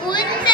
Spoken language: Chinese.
我